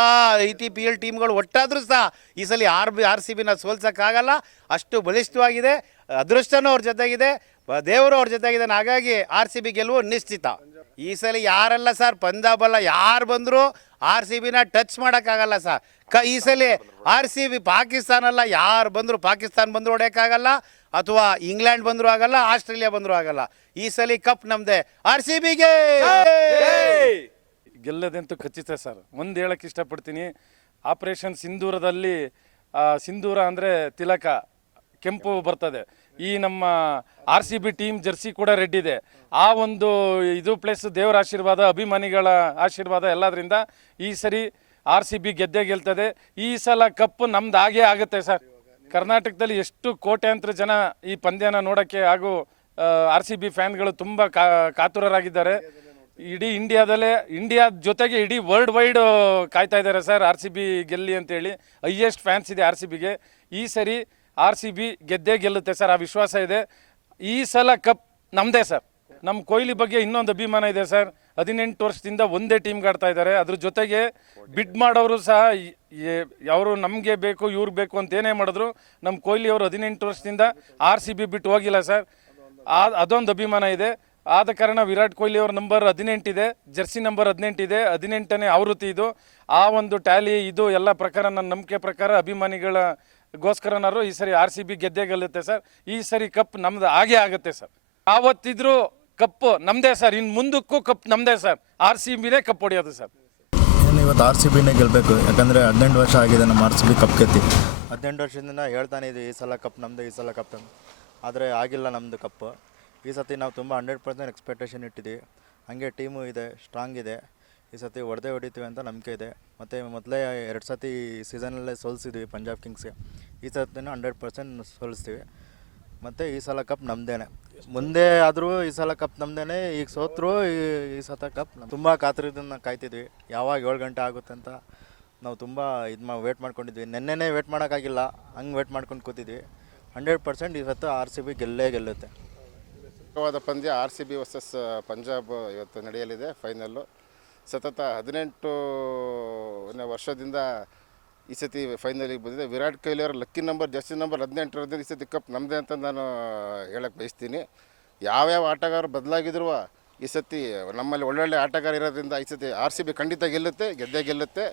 ಐ ಟಿ ಪಿ ಎಲ್ ಟೀಮ್ಗಳು ಒಟ್ಟಾದರೂ ಸಹ ಈ ಸಲ ಆರ್ ಬಿ ಆರ್ ಸಿ ಬಿನ ಸೋಲ್ಸೋಕ್ಕಾಗಲ್ಲ. ಅಷ್ಟು ಬಲಿಷ್ಠವಾಗಿದೆ. ಅದೃಷ್ಟನೂ ಅವ್ರ ಜೊತೆಗಿದೆ. ದೇವರು ಅವ್ರ ಜೊತೆಗಿದ್ದಾನೆ. ಹಾಗಾಗಿ ಆರ್ ಸಿ ಬಿ ಗೆಲುವು ನಿಶ್ಚಿತ. ಈ ಸಲ ಯಾರಲ್ಲ ಸರ್? ಪಂಜಾಬ್ ಅಲ್ಲ. ಯಾರು ಬಂದರೂ ಆರ್ ಸಿ ಬಿನ ಟಚ್ ಮಾಡೋಕ್ಕಾಗಲ್ಲ ಸರ್. ಕ, ಈ ಸಲ ಆರ್ ಸಿ ಬಿ ಪಾಕಿಸ್ತಾನ ಅಲ್ಲ. ಯಾರು ಬಂದರೂ ಪಾಕಿಸ್ತಾನ ಬಂದರೂ ಹೊಡೆಯೋಕ್ಕಾಗಲ್ಲ. ಅಥವಾ ಇಂಗ್ಲೆಂಡ್ ಬಂದರೂ ಆಗಲ್ಲ, ಆಸ್ಟ್ರೇಲಿಯಾ ಬಂದರೂ ಆಗಲ್ಲ. ಈ ಸಲ ಕಪ್ ನಮ್ಮದೇ ಆರ್ ಸಿ ಬಿಗೆ ಗೆಲ್ಲದಂತೂ ಖಚಿತ ಸರ್. ಒಂದು ಹೇಳಕ್ಕೆ ಇಷ್ಟಪಡ್ತೀನಿ. ಆಪರೇಷನ್ ಸಿಂಧೂರದಲ್ಲಿ ಸಿಂಧೂರ ಅಂದರೆ ತಿಲಕ, ಕೆಂಪು ಬರ್ತದೆ. ಈ ನಮ್ಮ R C B team jersey ಕೂಡ ರೆಡ್ ಇದೆ. ಆ ಒಂದು ಇದು ಪ್ಲಸ್ ದೇವರ ಆಶೀರ್ವಾದ, ಅಭಿಮಾನಿಗಳ ಆಶೀರ್ವಾದ ಎಲ್ಲದರಿಂದ ಈ ಸರಿ ಆರ್ ಸಿ ಬಿ ಗೆದ್ದೇ ಗೆಲ್ತದೆ. ಈ ಸಲ ಕಪ್ ನಮ್ದು ಹಾಗೇ ಆಗುತ್ತೆ ಸರ್. ಕರ್ನಾಟಕದಲ್ಲಿ ಎಷ್ಟು ಕೋಟ್ಯಾಂತರ ಜನ ಈ ಪಂದ್ಯನ ನೋಡೋಕ್ಕೆ ಹಾಗೂ ಆರ್ ಸಿ ಬಿ ಫ್ಯಾನ್ಗಳು ತುಂಬ ಕಾತುರರಾಗಿದ್ದಾರೆ. ಇಡೀ ಇಂಡಿಯಾದಲ್ಲೇ ಇಂಡಿಯಾದ ಜೊತೆಗೆ ಇಡೀ ವರ್ಲ್ಡ್ ವೈಡ್ ಕಾಯ್ತಾ ಇದ್ದಾರೆ ಸರ್ ಆರ್ ಸಿ ಬಿ ಗೆಲ್ಲಿ ಅಂತೇಳಿ. ಹೈಯೆಸ್ಟ್ ಫ್ಯಾನ್ಸ್ ಇದೆ ಆರ್ ಸಿ ಬಿಗೆ ಈ ಸರಿ ಆರ್ ಸಿ ಬಿ ಗೆದ್ದೇ ಗೆಲ್ಲುತ್ತೆ ಸರ್, ಆ ವಿಶ್ವಾಸ ಇದೆ. ಈ ಸಲ ಕಪ್ ನಮ್ಮದೇ ಸರ್. ನಮ್ಮ ಕೊಹ್ಲಿ ಬಗ್ಗೆ ಇನ್ನೊಂದು ಅಭಿಮಾನ ಇದೆ ಸರ್. ಹದಿನೆಂಟು ವರ್ಷದಿಂದ ಒಂದೇ ಟೀಮ್ ಆಡ್ತಾ ಇದ್ದಾರೆ. ಅದ್ರ ಜೊತೆಗೆ ಬಿಡ್ ಮಾಡೋರು ಸಹ ಅವರು ನಮಗೆ ಬೇಕು, ಇವ್ರು ಬೇಕು ಅಂತ ಏನೇ ಮಾಡಿದ್ರು ನಮ್ಮ ಕೊಹ್ಲಿ ಅವರು ಹದಿನೆಂಟು ವರ್ಷದಿಂದ ಆರ್ ಸಿ ಬಿ ಬಿಟ್ಟು ಹೋಗಿಲ್ಲ ಸರ್. ಅದೊಂದು ಅಭಿಮಾನ ಇದೆ. ಆದ ಕಾರಣ ವಿರಾಟ್ ಕೊಹ್ಲಿ ಅವ್ರ ನಂಬರ್ ಹದಿನೆಂಟಿದೆ ಜರ್ಸಿ ನಂಬರ್ ಹದಿನೆಂಟಿದೆ ಹದಿನೆಂಟನೇ ಆವೃತ್ತಿ ಇದು. ಆ ಒಂದು ಟ್ಯಾಲಿ, ಇದು ಎಲ್ಲ ಪ್ರಕಾರ, ನನ್ನ ನಂಬಿಕೆ ಪ್ರಕಾರ ಅಭಿಮಾನಿಗಳಗೋಸ್ಕರನಾರು ಈ ಸರಿ ಆರ್ ಸಿ ಬಿ ಗೆದ್ದೇ ಗೆಲ್ಲುತ್ತೆ ಸರ್. ಈ ಸರಿ ಕಪ್ ನಮ್ದು ಆಗೇ ಆಗುತ್ತೆ ಸರ್. ಆವತ್ತಿದ್ರು ಕಪ್ಪು ನಮ್ಮದೇ ಸರ್. ಇನ್ನು ಮುಂದಕ್ಕೂ ಕಪ್ ನಮ್ಮದೇ ಸರ್. ಆರ್ ಸಿ ಬಿನೇ ಕಪ್ ಹೊಡೆಯೋದು ಸರ್. ಏನು ಇವತ್ತು ಆರ್ ಸಿ ಬಿನೇ ಗೆಲ್ಲಬೇಕು ಯಾಕಂದರೆ ಹದಿನೆಂಟು ವರ್ಷ ಆಗಿದೆ ನಮ್ಮ ಆರ್ ಸಿ ಬಿ ಕಪ್ ಗೆದ್ದಿ ಹದಿನೆಂಟು ವರ್ಷದಿಂದ ಹೇಳ್ತಾನೆ ಇದ್ದೀವಿ ಈ ಸಲ ಕಪ್ ನಮ್ಮದು ಈ ಸಲ ಕಪ್ ಆದರೆ ಆಗಿಲ್ಲ ನಮ್ಮದು ಕಪ್ ಈ ಸತಿ ನಾವು ತುಂಬ ಹಂಡ್ರೆಡ್ ಪರ್ಸೆಂಟ್ ಎಕ್ಸ್ಪೆಕ್ಟೇಷನ್ ಇಟ್ಟಿದ್ದೀವಿ. ಹಾಗೆ ಟೀಮು ಇದೆ ಸ್ಟ್ರಾಂಗ್ ಇದೆ. ಈ ಸತಿ ಹೊಡೆದೇ ಹೊಡಿತೀವಿ ಅಂತ ನಂಬಿಕೆ ಇದೆ. ಮತ್ತು ಮೊದಲೇ ಎರಡು ಸತಿ ಸೀಸನಲ್ಲೇ ಸೋಲಿಸಿದ್ವಿ ಪಂಜಾಬ್ ಕಿಂಗ್ಸ್ಗೆ. ಈ ಸತಿನೂ ಹಂಡ್ರೆಡ್ ಪರ್ಸೆಂಟ್ ಸೋಲಿಸ್ತೀವಿ. ಮತ್ತು ಈ ಸಲ ಕಪ್ ನಮ್ಮದೇನೆ ಮುಂದೆ ಆದರೂ ಈ ಸಲ ಕಪ್ ನಮ್ಮದೇನೆ ಈಗ ಸೋತರು ಈ ಸತ ಕಪ್ ತುಂಬ ಕಾತರದಿಂದ ಕಾಯ್ತಿದ್ವಿ. ಯಾವಾಗ ಏಳು ಗಂಟೆ ಆಗುತ್ತೆ ಅಂತ ನಾವು ತುಂಬ ಇದು ಮಾ ವೇಟ್ ಮಾಡ್ಕೊಂಡಿದ್ವಿ. ನೆನ್ನೆನೇ ವೇಟ್ ಮಾಡೋಕ್ಕಾಗಿಲ್ಲ. ಹಂಗೆ ವೇಟ್ ಮಾಡ್ಕೊಂಡು ಕೂತಿದ್ವಿ. ಹಂಡ್ರೆಡ್ ಪರ್ಸೆಂಟ್ ಇವತ್ತು ಆರ್ ಸಿ ಬಿ ಗೆಲ್ಲೇ ಗೆಲ್ಲುತ್ತೆ. ಪಂದ್ಯ R C B versus Punjab ಇವತ್ತು ನಡೆಯಲಿದೆ ಫೈನಲ್ಲು ಸತತ ಹದಿನೆಂಟು ವರ್ಷದಿಂದ ಈ ಸತಿ ಫೈನಲಿಗೆ ಬಂದಿದೆ. ವಿರಾಟ್ ಕೊಹ್ಲಿ ಅವರ ಲಕ್ಕಿ ನಂಬರ್ ಜರ್ಸಿ ನಂಬರ್ ಹದಿನೆಂಟರದ್ದು ಈ ಸತಿ ಕಪ್ ನಮ್ಮದೇ ಅಂತ ನಾನು ಹೇಳಕ್ಕೆ ಬಯಸ್ತೀನಿ. ಯಾವ್ಯಾವ ಆಟಗಾರರು ಬದಲಾಗಿದ್ರು ಈ ಸತಿ ನಮ್ಮಲ್ಲಿ ಒಳ್ಳೊಳ್ಳೆ ಆಟಗಾರ ಇರೋದ್ರಿಂದ ಈ ಸತಿ ಆರ್ ಸಿ ಬಿ ಖಂಡಿತ ಗೆಲ್ಲುತ್ತೆ, ಗೆದ್ದೇ ಗೆಲ್ಲುತ್ತೆ.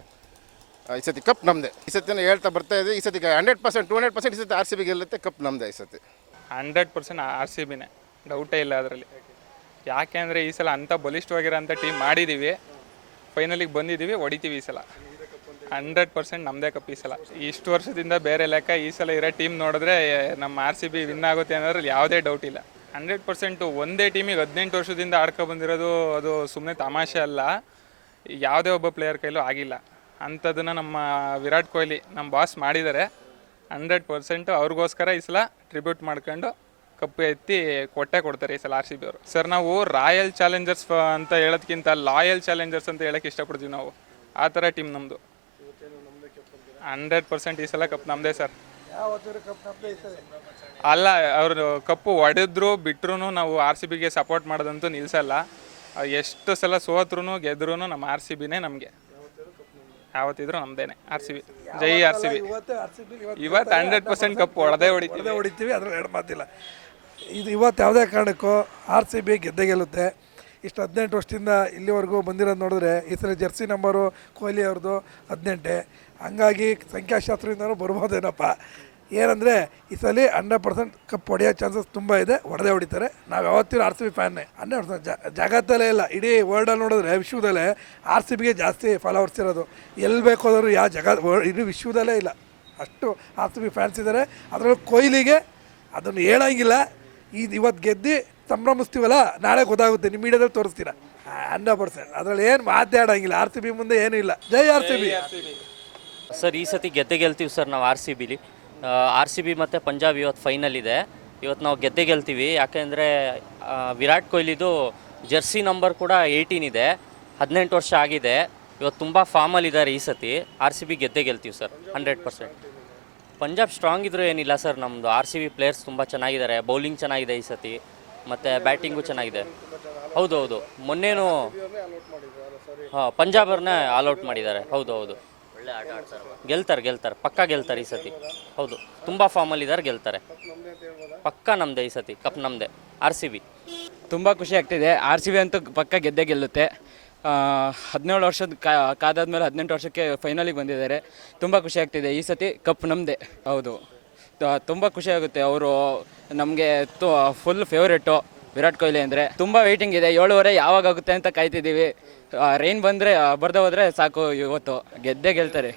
ಈ ಸತಿ ಕಪ್ ನಮ್ಮದೇ ಈ ಸತಿನ ಹೇಳ್ತಾ ಬರ್ತಾ ಇದೆ ಈ ಸತಿ hundred percent to hundred percent ಈ ಸತಿ ಆರ್ ಸಿ ಬಿ ಗೆಲ್ಲುತ್ತೆ ಕಪ್ ನಮ್ಮದೇ ಈ ಸತಿ. ಹಂಡ್ರೆಡ್ ಪರ್ಸೆಂಟ್ ಆರ್ ಸಿ ಬಿನೇ ಡೌಟೇ ಇಲ್ಲ ಅದರಲ್ಲಿ. ಯಾಕೆ ಅಂದರೆ ಈ ಸಲ ಅಂಥ ಬಲಿಷ್ಠವಾಗಿರೋಂಥ ಟೀಮ್ ಮಾಡಿದ್ದೀವಿ ಫೈನಲಿಗೆ ಬಂದಿದ್ದೀವಿ, ಹೊಡಿತೀವಿ ಈ ಸಲ. ಹಂಡ್ರೆಡ್ ಪರ್ಸೆಂಟ್ ನಮ್ಮದೇ ಕಪ್ ಈ ಸಲ. ಇಷ್ಟು ವರ್ಷದಿಂದ ಬೇರೆ ಲೆಕ್ಕ ಈ ಸಲ ಇರೋ ಟೀಮ್ ನೋಡಿದ್ರೆ, ನಮ್ಮ ಆರ್ ಸಿ ಬಿ ವಿನ್ ಆಗುತ್ತೆ ಅನ್ನೋದ್ರಲ್ಲಿ ಯಾವುದೇ ಡೌಟ್ ಇಲ್ಲ. ಹಂಡ್ರೆಡ್ ಪರ್ಸೆಂಟು ಒಂದೇ ಟೀಮಿಗೆ ಹದಿನೆಂಟು ವರ್ಷದಿಂದ ಆಡ್ಕೊ ಬಂದಿರೋದು, ಅದು ಸುಮ್ಮನೆ ತಮಾಷೆ ಅಲ್ಲ. ಯಾವುದೇ ಒಬ್ಬ ಪ್ಲೇಯರ್ ಕೈಲೂ ಆಗಿಲ್ಲ. ಅಂಥದನ್ನು ನಮ್ಮ ವಿರಾಟ್ ಕೊಹ್ಲಿ, ನಮ್ಮ ಬಾಸ್ ಮಾಡಿದ್ದಾರೆ. ಹಂಡ್ರೆಡ್ ಪರ್ಸೆಂಟು ಅವ್ರಿಗೋಸ್ಕರ ಈ ಸಲ ಟ್ರಿಬ್ಯೂಟ್ ಮಾಡ್ಕೊಂಡು ಕಪ್ಪು ಎತ್ತಿ ಕೊಟ್ಟೆ ಕೊಡ್ತಾರೆ ಈ ಸಲ ಆರ್ ಸಿ ಬಿ ಅವರು. ಸರ್ ನಾವು ರಾಯಲ್ ಚಾಲೆಂಜರ್ಸ್ ಅಂತ ಹೇಳೋದಕ್ಕಿಂತ ಲಾಯಲ್ ಚಾಲೆಂಜರ್ಸ್ ಅಂತ ಹೇಳಕ್ಕೆ ಇಷ್ಟಪಡ್ತೀವಿ ನಾವು. ಆ ಥರ ಟೀಮ್ ನಮ್ಮದು ಹಂಡ್ರೆಡ್ ಪರ್ಸೆಂಟ್ ಈ ಸಲ ಕಪ್ ನಮ್ಮದೇ ಸರ್. ಅಲ್ಲ ಅವರು ಕಪ್ಪು ಹೊಡೆದ್ರು ಬಿಟ್ರು ನಾವು ಆರ್ ಸಿ ಬಿಗೆ ಸಪೋರ್ಟ್ ಮಾಡೋದಂತೂ ನಿಲ್ಸಲ್ಲ. ಎಷ್ಟು ಸಲ ಸೋತ್ರು ಗೆದ್ರು ನಮ್ಮ ಆರ್ ಸಿ ಬಿನೇ ನಮಗೆ. ಯಾವತ್ತಿದ್ರು ನಮ್ದೇನೆ ಆರ್ ಸಿ ಬಿ. ಜೈ ಆರ್ ಸಿ ಬಿ. ಇವತ್ತು ಹಂಡ್ರೆಡ್ ಪರ್ಸೆಂಟ್ ಕಪ್ ಹೊಡೆದೇ ಹೊಡಿತೀವಿ. ಹೊಡಿತೀವಿ. ಅದ್ರಲ್ಲಿ ಎರಡು ಮಾತಿಲ್ಲ. ಇದು ಇವತ್ತು ಯಾವುದೇ ಕಾರಣಕ್ಕೂ ಆರ್ ಸಿ ಬಿ ಗೆದ್ದೆ ಗೆಲ್ಲುತ್ತೆ. ಇಷ್ಟು ಹದಿನೆಂಟು ವರ್ಷದಿಂದ ಇಲ್ಲಿವರೆಗೂ ಬಂದಿರೋದು ನೋಡಿದ್ರೆ ಈ ಸಲ ಜರ್ಸಿ ನಂಬರು ಕೊಹ್ಲಿ ಅವ್ರದ್ದು ಹದಿನೆಂಟೆ. ಹಂಗಾಗಿ ಸಂಖ್ಯಾಶಾಸ್ತ್ರದಿಂದನೂ ಬರ್ಬೋದೇನಪ್ಪ? ಏನಂದರೆ ಈ ಸಲ ಹಂಡ್ರೆಡ್ ಪರ್ಸೆಂಟ್ ಕಪ್ ಹೊಡೆಯೋ ಚಾನ್ಸಸ್ ತುಂಬ ಇದೆ. ಹೊಡೆದೇ ಹೊಡಿತಾರೆ. ನಾವು ಯಾವತ್ತಿನ ಆರ್ ಸಿ ಬಿ ಫ್ಯಾನ್ನೇ. ಹಂಡ್ರೆಡ್ ಪರ್ಸೆಂಟ್ ಜಗತ್ತಲ್ಲೇ ಇಲ್ಲ. ಇಡೀ ವರ್ಲ್ಡಲ್ಲಿ ನೋಡಿದ್ರೆ ವಿಶ್ವದಲ್ಲೇ ಆರ್ ಸಿ ಬಿಗೆ ಜಾಸ್ತಿ ಫಾಲೋವರ್ಸ್ ಇರೋದು. ಎಲ್ಲಿ ಬೇಕಾದರೂ ಯಾವ ಜಗತ್ ಇಡೀ ವಿಶ್ವದಲ್ಲೇ ಇಲ್ಲ. ಅಷ್ಟು ಆರ್ ಸಿ ಬಿ ಫ್ಯಾನ್ಸ್ ಇದ್ದಾರೆ ಅದರಲ್ಲೂ ಕೊಹ್ಲಿಗೆ ಅದನ್ನು ಹೇಳಂಗಿಲ್ಲ. ಇದು ಇವತ್ತು ಗೆದ್ದು ಸಂಭ್ರಮಿಸ್ತೀವಲ್ಲ ನಾಳೆ ಗೊತ್ತಾಗುತ್ತೆ ನಿಮ್ಮ ಮೀಡಿಯಾದಲ್ಲಿ ತೋರಿಸ್ತೀರಾ. Hundred percent. ಅದರಲ್ಲಿ ಏನು ಮಾತಾಡೋಂಗಿಲ್ಲ ಆರ್ ಸಿ ಬಿ ಮುಂದೆ ಏನೂ ಇಲ್ಲ. ಜೈ ಆರ್ ಸಿ ಬಿ. ಸರ್, ಈ ಸತಿ ಗೆದ್ದೆ ಗೆಲ್ತೀವಿ ಸರ್ ನಾವು ಆರ್ ಸಿ ಬಿಲಿ. ಆರ್ ಸಿ ಬಿ ಮತ್ತು ಪಂಜಾಬ್ ಇವತ್ತು ಫೈನಲ್ ಇದೆ. ಇವತ್ತು ನಾವು ಗೆದ್ದೆ ಗೆಲ್ತೀವಿ. ಯಾಕೆಂದರೆ ವಿರಾಟ್ ಕೊಹ್ಲಿದು ಜರ್ಸಿ ನಂಬರ್ ಕೂಡ ಏಯ್ಟೀನ್ ಇದೆ. ಹದಿನೆಂಟು ವರ್ಷ ಆಗಿದೆ. ಇವತ್ತು ತುಂಬ ಫಾರ್ಮಲ್ಲಿದ್ದಾರೆ ಈ ಸತಿ. ಆರ್ ಸಿ ಬಿ ಗೆದ್ದೆ ಗೆಲ್ತೀವಿ sir, hundred percent. Punjab strong ಇದ್ರೂ ಏನಿಲ್ಲ ಸರ್ ನಮ್ಮದು ಆರ್ ಸಿ ಬಿ ಪ್ಲೇಯರ್ಸ್ ತುಂಬ ಚೆನ್ನಾಗಿದ್ದಾರೆ. ಬೌಲಿಂಗ್ ಚೆನ್ನಾಗಿದೆ ಈ ಸತಿ. ಮತ್ತು ಬ್ಯಾಟಿಂಗು ಚೆನ್ನಾಗಿದೆ. ಹೌದು ಹೌದು ಮೊನ್ನೇನು ಹಾಂ ಪಂಜಾಬರ್ನೇ ಆಲ್ಔಟ್ ಮಾಡಿದ್ದಾರೆ. ಹೌದು ಹೌದು ಗೆಲ್ತಾರೆ ಗೆಲ್ತಾರೆ. ಪಕ್ಕ ಗೆಲ್ತಾರೆ ಈ ಸತಿ. ಹೌದು. ತುಂಬ ಫಾರ್ಮಲ್ಲಿದ್ದಾರೆ ಗೆಲ್ತಾರೆ. ಪಕ್ಕ ನಮ್ಮದೇ ಈ ಸತಿ. ಕಪ್ ನಮ್ಮದೇ ಆರ್ ಸಿ ಬಿ ತುಂಬ ಖುಷಿ ಆಗ್ತಿದೆ. ಆರ್ ಸಿ ಬಿ ಅಂತೂ ಪಕ್ಕ ಗೆದ್ದೇ ಗೆಲ್ಲುತ್ತೆ. ಹದಿನೇಳು ವರ್ಷದ ಕಾ, ಕಾದಾದ್ಮೇಲೆ ಹದಿನೆಂಟು ವರ್ಷಕ್ಕೆ ಫೈನಲಿಗೆ ಬಂದಿದ್ದಾರೆ. ತುಂಬ ಖುಷಿ ಆಗ್ತಿದೆ. ಈ ಸತಿ ಕಪ್ ನಮ್ಮದೇ ಹೌದು. ತುಂಬ ಖುಷಿ ಆಗುತ್ತೆ. ಅವರು ನಮಗೆ ಫುಲ್ ಫೇವ್ರೇಟು ವಿರಾಟ್ ಕೊಹ್ಲಿ ಅಂದರೆ. ತುಂಬ ವೆಯ್ಟಿಂಗ್ ಇದೆ. ಏಳುವರೆ ಯಾವಾಗ ಆಗುತ್ತೆ ಅಂತ ಕಾಯ್ತಿದ್ದೀವಿ. ರೈನ್ ಬಂದರೆ ಬರ್ದೆ ಹೋದರೆ ಸಾಕು ಇವತ್ತು. ಗೆದ್ದೇ ಗೆಲ್ತಾರೆ.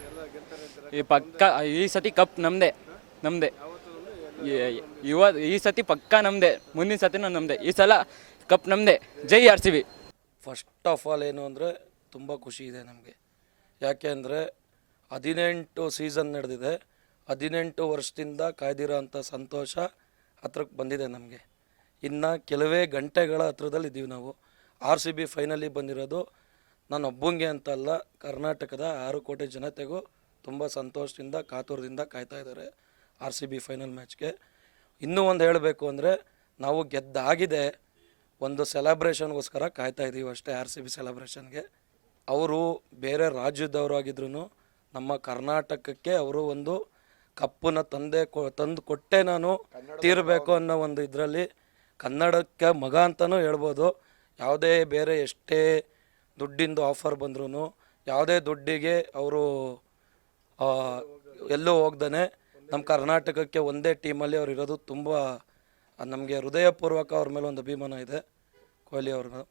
ಈ ಪಕ್ಕ, ಈ ಸತಿ ಕಪ್ ನಮ್ಮದೇ ನಮ್ಮದೇ ಇವ ಈ ಸತಿ ಪಕ್ಕ ನಮ್ಮದೆ ಮುಂದಿನ ಸತಿನೂ ನಮ್ಮದೆ ಈ ಸಲ ಕಪ್ ನಮ್ಮದೇ ಜೈ R C B. First of all ಏನು ಅಂದರೆ ತುಂಬ ಖುಷಿ ಇದೆ ನಮಗೆ. ಯಾಕೆ ಅಂದರೆ ಹದಿನೆಂಟು ಸೀಸನ್ ನಡೆದಿದೆ. ಹದಿನೆಂಟು ವರ್ಷದಿಂದ ಕಾಯ್ದಿರೋ ಅಂಥ ಸಂತೋಷ ಹತ್ರಕ್ಕೆ ಬಂದಿದೆ ನಮಗೆ. ಇನ್ನು ಕೆಲವೇ ಗಂಟೆಗಳ ಹತ್ರದಲ್ಲಿ ಇದ್ದೀವಿ ನಾವು. ಆರ್ ಸಿ ಬಿ ಫೈನಲಿಗೆ ಬಂದಿರೋದು. ನಾನು ಒಬ್ಬಂಗೆ ಅಂತಲ್ಲ ಕರ್ನಾಟಕದ ಆರು ಕೋಟಿ ಜನತೆಗೂ ತುಂಬ ಸಂತೋಷದಿಂದ, ಕಾತುರದಿಂದ ಕಾಯ್ತಾ ಇದ್ದಾರೆ ಆರ್ ಸಿ ಬಿ ಫೈನಲ್ ಮ್ಯಾಚ್ಗೆ ಇನ್ನೂ ಒಂದು ಹೇಳಬೇಕು ಅಂದರೆ, ನಾವು ಗೆದ್ದಾಗಿದೆ ಒಂದು ಸೆಲೆಬ್ರೇಷನ್ಗೋಸ್ಕರ ಕಾಯ್ತಾ ಇದ್ದೀವಿ ಅಷ್ಟೇ ಆರ್ ಸಿ ಬಿ ಸೆಲೆಬ್ರೇಷನ್ಗೆ ಅವರು ಬೇರೆ ರಾಜ್ಯದವರು ಆಗಿದ್ರು ನಮ್ಮ ಕರ್ನಾಟಕಕ್ಕೆ ಅವರು ಒಂದು ಕಪ್ಪನ್ನ ತಂದೆ ಕೊ ತಂದು ಕೊಟ್ಟೆ ನಾನು ತೀರಬೇಕು ಅನ್ನೋ ಒಂದು ಇದರಲ್ಲಿ. ಕನ್ನಡಕ್ಕೆ ಮಗ ಅಂತಲೂ ಹೇಳ್ಬೋದು. ಯಾವುದೇ ಬೇರೆ ಎಷ್ಟೇ ದುಡ್ಡಿಂದು ಆಫರ್ ಬಂದ್ರೂ ಯಾವುದೇ ದುಡ್ಡಿಗೆ ಅವರು ಎಲ್ಲೂ ಹೋಗ್ದಾನೆ. ನಮ್ಮ ಕರ್ನಾಟಕಕ್ಕೆ ಒಂದೇ ಟೀಮಲ್ಲಿ ಅವ್ರು ಇರೋದು ತುಂಬ ನಮಗೆ ಹೃದಯಪೂರ್ವಕ ಅವ್ರ ಮೇಲೆ ಒಂದು ಅಭಿಮಾನ ಇದೆ ಕೊಹ್ಲಿ ಅವ್ರನ್ನ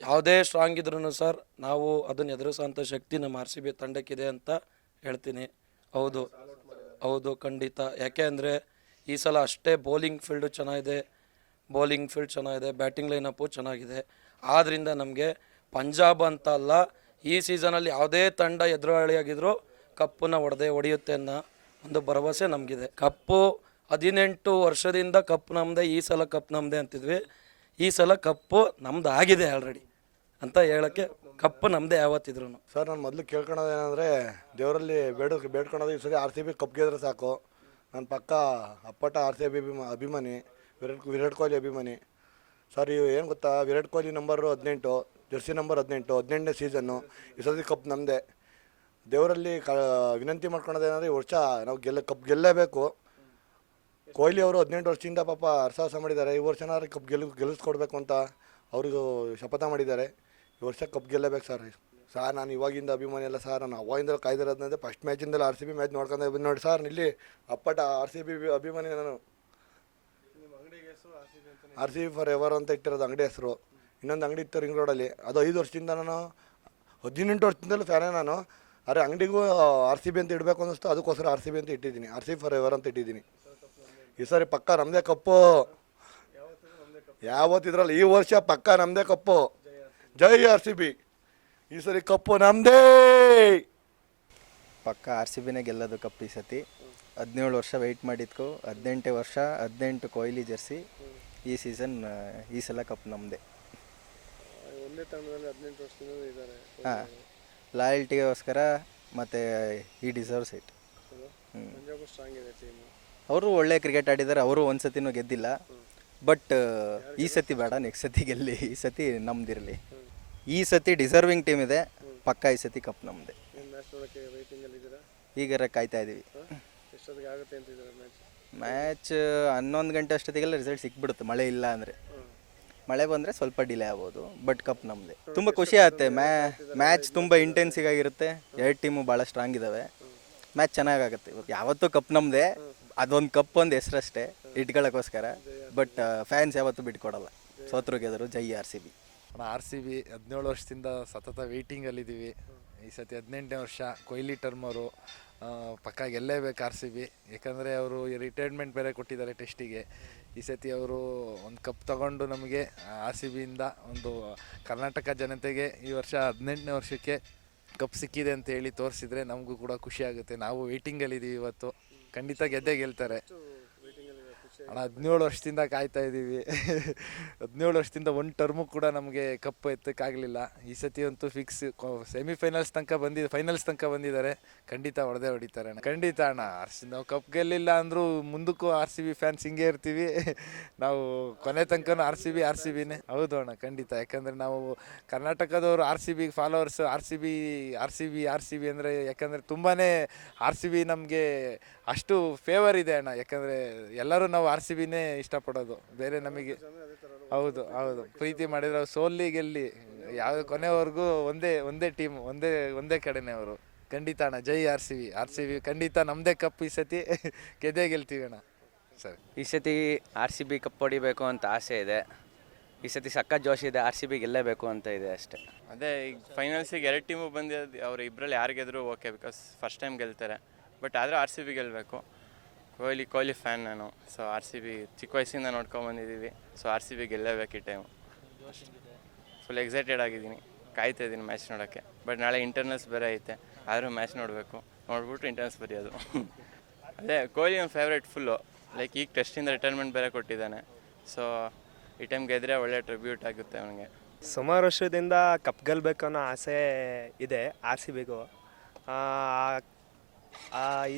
ಯಾವುದೇ ಸ್ಟ್ರಾಂಗ್ ಇದ್ರೂ ಸರ್ ನಾವು ಅದನ್ನು ಎದುರಿಸುವಂಥ ಶಕ್ತಿ ನಮ್ಮ ಆರ್ ಸಿ ಬಿ ತಂಡಕ್ಕಿದೆ ಅಂತ ಹೇಳ್ತೀನಿ. ಹೌದು ಹೌದು ಖಂಡಿತ. ಯಾಕೆ ಅಂದರೆ ಈ ಸಲ ಅಷ್ಟೇ ಬೌಲಿಂಗ್ ಫೀಲ್ಡು ಚೆನ್ನಾಗಿದೆ ಬೌಲಿಂಗ್ ಫೀಲ್ಡ್ ಚೆನ್ನಾಗಿದೆ ಬ್ಯಾಟಿಂಗ್ ಲೈನಪ್ಪು ಚೆನ್ನಾಗಿದೆ. ಆದ್ದರಿಂದ ನಮಗೆ ಪಂಜಾಬ್ ಅಂತ ಅಲ್ಲ ಈ ಸೀಸನಲ್ಲಿ ಯಾವುದೇ ತಂಡ ಎದುರಾಳಿಯಾಗಿದ್ದರೂ ಕಪ್ಪನ್ನ ಹೊಡೆದೇ ಹೊಡೆಯುತ್ತೆ ಅನ್ನೋ ಒಂದು ಭರವಸೆ ನಮಗಿದೆ. ಕಪ್ಪು ಹದಿನೆಂಟು ವರ್ಷದಿಂದ ಕಪ್ ನಮ್ಮದೇ ಈ ಸಲ ಕಪ್ ನಮ್ಮದೇ ಅಂತಿದ್ವಿ. ಈ ಸಲ ಕಪ್ಪು ನಮ್ದು ಆಗಿದೆ ಆಲ್ರೆಡಿ ಅಂತ ಹೇಳೋಕ್ಕೆ ಕಪ್ಪು ನಮ್ಮದೇ ಯಾವತ್ತಿದ್ರು ಸರ್, ನಾನು ಮೊದಲು ಕೇಳ್ಕೊಳೋದು ಏನಂದರೆ ದೇವರಲ್ಲಿ ಬೇಡ, ಬೇಡ್ಕೊಳೋದು ಈ ಸರಿ ಆರ್ ಸಿ ಬಿ ಕಪ್ ಗೆದ್ರೆ ಸಾಕು. ನನ್ನ ಪಕ್ಕ ಅಪ್ಪಟ ಆರ್ ಸಿ ಬಿ ಅಭಿಮಾನಿ, ವಿರಾಟ್ ವಿರಾಟ್ ಕೊಹ್ಲಿ ಅಭಿಮಾನಿ. ಸರ್, ಇವು ಏನು ಗೊತ್ತಾ? ವಿರಾಟ್ ಕೊಹ್ಲಿ ನಂಬರು ಹದಿನೆಂಟು, ಜರ್ಸಿ ನಂಬರ್ ಹದಿನೆಂಟು, ಹದಿನೆಂಟನೇ ಸೀಸನ್ನು ಈ ಸರ್ತಿ ಕಪ್ ನಮ್ಮದೇ ದೇವರಲ್ಲಿ ಕ, ವಿನಂತಿ ಮಾಡ್ಕೊಳೋದು ಏನಂದರೆ ಈ ವರ್ಷ ನಾವು ಗೆಲ್ಲ, ಕಪ್ ಗೆಲ್ಲೇಬೇಕು. ಕೊಹ್ಲಿ ಅವರು ಹದಿನೆಂಟು ವರ್ಷದಿಂದ ಪಾಪ ಹರ್ಸಾಹಸ ಮಾಡಿದ್ದಾರೆ. ಈ ವರ್ಷನಾದ್ರೆ ಕಪ್ ಗೆಲ್ ಗೆಲ್ಲಿಸ್ಕೊಡ್ಬೇಕು ಅಂತ ಅವರಿಗೂ ಶಪಥ ಮಾಡಿದ್ದಾರೆ. ಈ ವರ್ಷ ಕಪ್ ಗೆಲ್ಲಬೇಕು ಸರ್ ಸರ್ ನಾನು ಇವಾಗಿಂದ ಅಭಿಮಾನಿ ಎಲ್ಲ ಸರ್ ನಾನು ಅವಾಗಿಂದ ಕಾಯ್ದಿರೋದಂದ್ರೆ ಫಸ್ಟ್ ಮ್ಯಾಚಿಂದಲೇ ಆರ್ ಸಿ ಬಿ ಮ್ಯಾಚ್ ನೋಡ್ಕೊಂಡು ಬಂದು ನೋಡಿ ಸರ್ ಇಲ್ಲಿ ಅಪ್ಪಟ ಆರ್ ಸಿ ಬಿ ಅಭಿಮಾನಿ ನಾನು. R C B for ever ಅಂತ ಇಟ್ಟಿರೋದು ಅಂಗಡಿ ಹೆಸರು. ಇನ್ನೊಂದು ಅಂಗಡಿ ಇತ್ತು ರಿಂಗ್ ರೋಡಲ್ಲಿ ಅದು ಐದು ವರ್ಷದಿಂದ ನಾನು, ಹದಿನೆಂಟು ವರ್ಷದಿಂದಲೂ ಫ್ಯಾನೇ ನಾನು. ಅರೆ ಅಂಗಡಿಗೂ ಆರ್ ಸಿ ಬಿ ಅಂತ ಇಡಬೇಕು ಅನ್ನಿಸ್ತು. ಅದಕ್ಕೋಸ್ಕರ ಆರ್ ಸಿ ಬಿ ಅಂತ ಇಟ್ಟಿದ್ದೀನಿ. ಆರ್ ಸಿ ಫಾರ್ ಎವರ್ ಅಂತ ಇಟ್ಟಿದ್ದೀನಿ. ಈ ಸರಿ ಪಕ್ಕ ನಮ್ಮದೇ ಕಪ್ಪು. ಯಾವತ್ತಿದ್ರಲ್ಲ ಈ ವರ್ಷ ಪಕ್ಕ ನಮ್ಮದೇ ಕಪ್ಪು. ಜೈ ಆರ್ ಸಿ ಬಿ. ಈ ಸರಿ ಕಪ್ಪು ನಮ್ಮದೇ ಪಕ್ಕ ಆರ್ ಸಿ ಬಿನೇ ಗೆಲ್ಲೋದು ಕಪ್ ಈ ಸತಿ. ಹದಿನೇಳು ವರ್ಷ ವೆಯ್ಟ್ ಮಾಡಿದ್ಕು. ಹದಿನೆಂಟು ವರ್ಷ ಹದಿನೆಂಟು ಕೊಹ್ಲಿ ಜರ್ಸಿ. ಈ ಸೀಸನ್ ಈ ಸಲ ಕಪ್ ನಮ್ಮದೇ ಒಂದೇ ತಂಡದಲ್ಲಿ ಹದಿನೆಂಟು ವರ್ಷದಿಂದ ಇದ್ದಾರೆ. ಹಾಂ. ಲಾಯಲ್ಟಿಗೋಸ್ಕರ ಮತ್ತು ಈ ಡಿಸರ್ವ್ಸ್ ಇಟ್. ಪಂಜಾಬ್ ಸ್ಟ್ರಾಂಗ್ ಇದೆ ಟೀಮು ಅವರು ಒಳ್ಳೆ ಕ್ರಿಕೆಟ್ ಆಡಿದ್ದಾರೆ ಅವರು ಒಂದು ಸತಿನೂ ಗೆದ್ದಿಲ್ಲ. ಬಟ್ ಈ ಸತಿ ಬೇಡ ನೆಕ್ಸ್ಟ್ ಸತಿ ಗೆಲ್ಲಿ ಈ ಸತಿ ನಮ್ದಿರಲಿ. ಈ ಸತಿ ಡಿಸರ್ವಿಂಗ್ ಟೀಮ್ ಇದೆ ಪಕ್ಕ ಈ ಸತಿ ಕಪ್ ನಮ್ದೆ. ಈಗ ಕಾಯ್ತಾ ಇದ್ದೀವಿ ಅಂತಿದ್ದೀರಾ ಮ್ಯಾಚ್ ಹನ್ನೊಂದು ಗಂಟೆ ಅಷ್ಟೊತ್ತಿಗೆಲ್ಲ ರಿಸಲ್ಟ್ ಸಿಕ್ಬಿಡುತ್ತೆ ಮಳೆ ಇಲ್ಲ ಅಂದರೆ. ಮಳೆ ಬಂದರೆ ಸ್ವಲ್ಪ ಡಿಲೇ ಆಗ್ಬೋದು ಬಟ್ ಕಪ್ ನಮ್ದೆ. ತುಂಬ ಖುಷಿ ಆಗುತ್ತೆ ಮ್ಯಾ ಮ್ಯಾಚ್ ತುಂಬ ಇಂಟೆನ್ಸಿವ್ ಆಗಿರುತ್ತೆ ಎರಡು ಟೀಮು ಭಾಳ ಸ್ಟ್ರಾಂಗ್ ಇದ್ದಾವೆ ಮ್ಯಾಚ್ ಚೆನ್ನಾಗಾಗುತ್ತೆ. ಯಾವತ್ತೂ ಕಪ್ ನಮ್ಮದೇ ಅದೊಂದು ಕಪ್ ಒಂದು ಹೆಸರಷ್ಟೇ, ಇಟ್ಕೊಳ್ಳೋಕ್ಕೋಸ್ಕರ. ಬಟ್ ಫ್ಯಾನ್ಸ್ ಯಾವತ್ತೂ ಬಿಟ್ಕೊಡಲ್ಲ. ಸೋತ್ರು ಗೆದರು ಜೈ R C B. R C B ಹದಿನೇಳು ವರ್ಷದಿಂದ ಸತತ ವೆಯ್ಟಿಂಗಲ್ಲಿದ್ದೀವಿ ಈ ಸತಿ ಹದಿನೆಂಟನೇ ವರ್ಷ, ಕೊಹ್ಲಿ ಟರ್ಮ್ ಅವರು. ಪಕ್ಕ ಗೆಲ್ಲೇಬೇಕು ಆರ್ ಸಿ ಬಿ. ಯಾಕಂದರೆ ಅವರು ರಿಟೈರ್ಮೆಂಟ್ ಬೇರೆ ಕೊಟ್ಟಿದ್ದಾರೆ ಟೆಸ್ಟಿಗೆ. ಈ ಸತಿ ಅವರು ಒಂದು ಕಪ್ ತಗೊಂಡು ನಮಗೆ ಆರ್ ಸಿ ಬಿಯಿಂದ ಒಂದು ಕರ್ನಾಟಕ ಜನತೆಗೆ ಈ ವರ್ಷ ಹದಿನೆಂಟನೇ ವರ್ಷಕ್ಕೆ ಕಪ್ ಸಿಕ್ಕಿದೆ ಅಂತ ಹೇಳಿ ತೋರಿಸಿದ್ರೆ ನಮಗೂ ಕೂಡ ಖುಷಿ ಆಗುತ್ತೆ. ನಾವು ವೆಯ್ಟಿಂಗಲ್ಲಿದ್ದೀವಿ ಇವತ್ತು. ಖಂಡಿತ ಗೆದ್ದೇ ಗೆಲ್ತಾರೆ. ಅಣ್ಣ ಹದಿನೇಳು ವರ್ಷದಿಂದ ಕಾಯ್ತಾ ಇದ್ದೀವಿ ಹದಿನೇಳು ವರ್ಷದಿಂದ ಒಂದು ಟರ್ಮು ಕೂಡ ನಮಗೆ ಕಪ್ ಎತ್ತಕ್ಕಾಗಲಿಲ್ಲ. ಈ ಸತಿ ಅಂತೂ ಫಿಕ್ಸ್ ಸೆಮಿಫೈನಲ್ಸ್ ತನಕ ಬಂದಿದ್ದು ಫೈನಲ್ಸ್ ತನಕ ಬಂದಿದ್ದಾರೆ. ಖಂಡಿತ ಹೊಡೆದೇ ಹೊಡಿತಾರೆ ಅಣ್ಣ. ಖಂಡಿತ ಅಣ್ಣ, ಆರ್ ಸಿ, ನಾವು ಕಪ್ ಗೆಲ್ಲಿಲ್ಲ ಅಂದರೂ ಮುಂದಕ್ಕೂ ಆರ್ ಸಿ ಬಿ ಫ್ಯಾನ್ಸ್ ಹಿಂಗೆ ಇರ್ತೀವಿ. ನಾವು ಕೊನೆ ತನಕನೂ R C B, R C ಬಿನೇ. ಹೌದು ಅಣ್ಣ, ಖಂಡಿತ. ಯಾಕಂದರೆ ನಾವು ಕರ್ನಾಟಕದವರು R C B followers R C B, R C B, R C B ಅಂದರೆ ಯಾಕಂದರೆ ತುಂಬಾ ಆರ್ ಸಿ ಬಿ ನಮಗೆ ಅಷ್ಟು ಫೇವರ್ ಇದೆ ಅಣ್ಣ. ಯಾಕಂದರೆ ಎಲ್ಲರೂ ನಾವು ಆರ್ ಸಿ ಬಿನೇ ಇಷ್ಟಪಡೋದು. ಬೇರೆ ನಮಗೆ ಹೌದು ಹೌದು. ಪ್ರೀತಿ ಮಾಡಿದ್ರೆ ಸೋಲ್ಲಿ ಗೆಲ್ಲಿ. ಯಾವ ಕೊನೆವರೆಗೂ ಒಂದೇ ಒಂದೇ ಟೀಮ್ ಒಂದೇ ಒಂದೇ ಕಡೆನೇ ಅವರು. ಖಂಡಿತ ಅಣ್ಣ. ಜೈ R C B R C B ಖಂಡಿತ ನಮ್ಮದೇ ಕಪ್ ಈ ಸತಿ (laughs) ಗೆದ್ದೇ ಗೆಲ್ತೀವಿ ಅಣ್ಣ. ಸರಿ. ಈ ಸತಿ ಆರ್ ಸಿ ಬಿ ಕಪ್ ಹೊಡಿಬೇಕು ಅಂತ ಆಸೆ ಇದೆ. ಈ ಸತಿ ಸಕ್ಕ ಜೋಶ್ ಇದೆ ಆರ್ ಸಿ ಬಿ ಗೆಲ್ಲೇಬೇಕು ಅಂತ ಇದೆ ಅಷ್ಟೇ. ಅದೇ ಈಗ ಫೈನಲ್ಸಿಗೆ ಎರಡು ಟೀಮು ಬಂದಿದ್ದು ಅವ್ರು ಇಬ್ಬರಲ್ಲಿ ಯಾರು ಗೆದ್ರು ಓಕೆ ಬಿಕಾಸ್ ಫಸ್ಟ್ ಟೈಮ್ ಗೆಲ್ತಾರೆ. ಬಟ್ ಆದರೆ ಆರ್ ಸಿ ಬಿ ಗೆಲ್ಲಬೇಕು ಕೊಹ್ಲಿ ಕೊಹ್ಲಿ ಫ್ಯಾನ್ ನಾನು. ಸೊ ಆರ್ ಸಿ ಬಿ ಚಿಕ್ಕ ವಯಸ್ಸಿಂದ ನೋಡ್ಕೊಂಬಂದಿದ್ದೀವಿ ಸೊ ಆರ್ ಸಿ ಬಿ ಗೆಲ್ಲೇಬೇಕು ಈ ಟೈಮು ಫುಲ್ ಎಕ್ಸೈಟೆಡ್ ಆಗಿದ್ದೀನಿ. ಕಾಯ್ತಾ ಇದ್ದೀನಿ ಮ್ಯಾಚ್ ನೋಡೋಕ್ಕೆ. ಬಟ್ ನಾಳೆ ಇಂಟರ್ನಲ್ಸ್ ಬೇರೆ ಐತೆ. ಆದರೂ ಮ್ಯಾಚ್ ನೋಡಬೇಕು. ನೋಡ್ಬಿಟ್ಟು ಇಂಟರ್ನಲ್ಸ್ ಬರೆಯೋದು. (laughs) ಅದೇ, ಕೊಹ್ಲಿ ಒಂದು ಫೇವ್ರೇಟ್ ಫುಲ್ಲು ಲೈಕ್ ಈಗ ಟೆಸ್ಟಿಂದ ರಿಟೈರ್ಮೆಂಟ್ ಬೇರೆ ಕೊಟ್ಟಿದ್ದಾನೆ. ಸೊ ಈ ಟೈಮ್ ಗೆದ್ರೆ ಒಳ್ಳೆ ಟ್ರಿಬ್ಯೂಟ್ ಆಗುತ್ತೆ ಅವನಿಗೆ. ಸುಮಾರು ವರ್ಷದಿಂದ ಕಪ್ ಗೆಲ್ಲಬೇಕು ಅನ್ನೋ ಆಸೆ ಇದೆ ಆರ್ ಸಿ ಬಿಗೂ.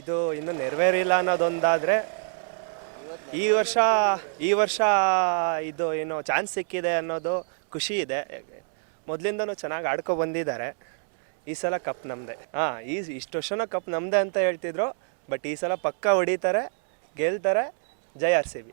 ಇದು ಇನ್ನು ನೆರವೇರಿಲ್ಲ ಅನ್ನೋದೊಂದಾದರೆ ಈ ವರ್ಷ ಈ ವರ್ಷ ಇದು ಏನು ಚಾನ್ಸ್ ಸಿಕ್ಕಿದೆ ಅನ್ನೋದು ಖುಷಿ ಇದೆ. ಮೊದಲಿಂದನೂ ಚೆನ್ನಾಗಿ ಆಡ್ಕೊ ಬಂದಿದ್ದಾರೆ. ಈ ಸಲ ಕಪ್ ನಮ್ಮದೇ ಹಾಂ ಈ ಇಷ್ಟು ವರ್ಷನೂ ಕಪ್ ನಮ್ಮದೇ ಅಂತ ಹೇಳ್ತಿದ್ರು, ಬಟ್ ಈ ಸಲ ಪಕ್ಕ ಹೊಡಿತಾರೆ, ಗೆಲ್ತಾರೆ ಜಯ ಆರ್ ಸಿ ಬಿ.